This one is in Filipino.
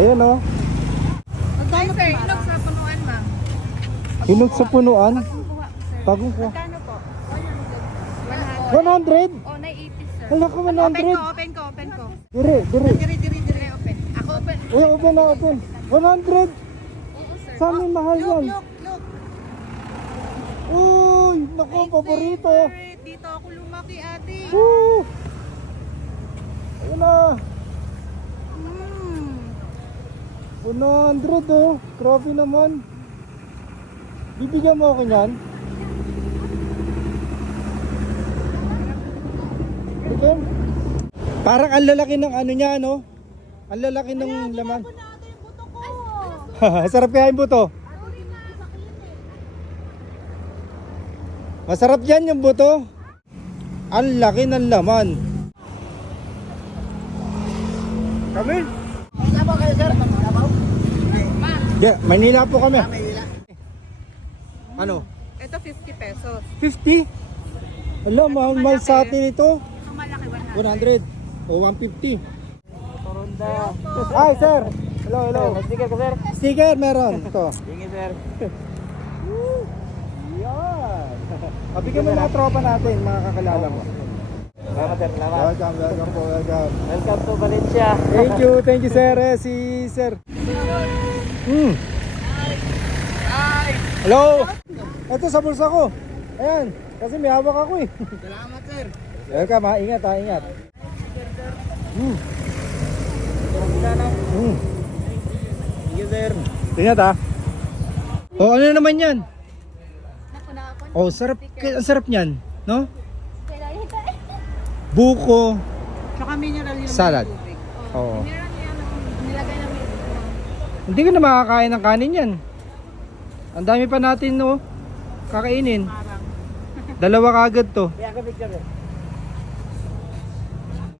Ayan o. Ay, sir, inog sa punuan, ma'am. Hinog sa punuan. Kuha, sir. Pagong ko. Magkano po? 100? 100. Oh, na-80, sir. Wala ko 100. Open ko. Dire. Dire, open. Ako open. Open na open. 100. Oo, sir. Sa amin mahal yan. Look. Uy, naku, paborito. Favorite. Dito ako lumaki, ate. Woo! Ayun na. Mm. 100 oh. Grabe naman. Bibigyan mo ako niyan? Okay. Parang ang lalaki ng ano niya, no? Ang lalaki ng laman. Ako na ate yung buto ko. Sarap kaya yung buto. Masarap yan yung buto. Ang laki ng laman. Kami? Labaw kayo sir, labaw. Yeah, Manila po kami. Ano? Ito 50 pesos. 50? Alam, mahal sa atin ito. Ang malaki 100 100. o 150. Toronda. Hi sir. Hello. Sticker ko sir. Sticker meron. Ito. Sige sir. Yan. Bigyan mo mga tropa natin, mga kakilala mo. Salamat sir, salamat. Welcome po. Welcome to Valencia. Thank you sir. Si sir. Hello. Ito sa bulsa ko. Ayan. Kasi may hawak ako eh. Salamat sir. Welcome ha. Ingat. Sige sir. Ingat ha. O ano naman yan? Naku na ako. Oh, sarap. Ang sarap niyan, no? Buko Tsaka mineral yung salad. tubig. Oo. Mineral yan ang nilagay namin. Hindi ka na makakain ng kanin yan. Ang dami pa natin, no? Kakainin. Parang. Dalawa kagad to. Kaya ka picture eh.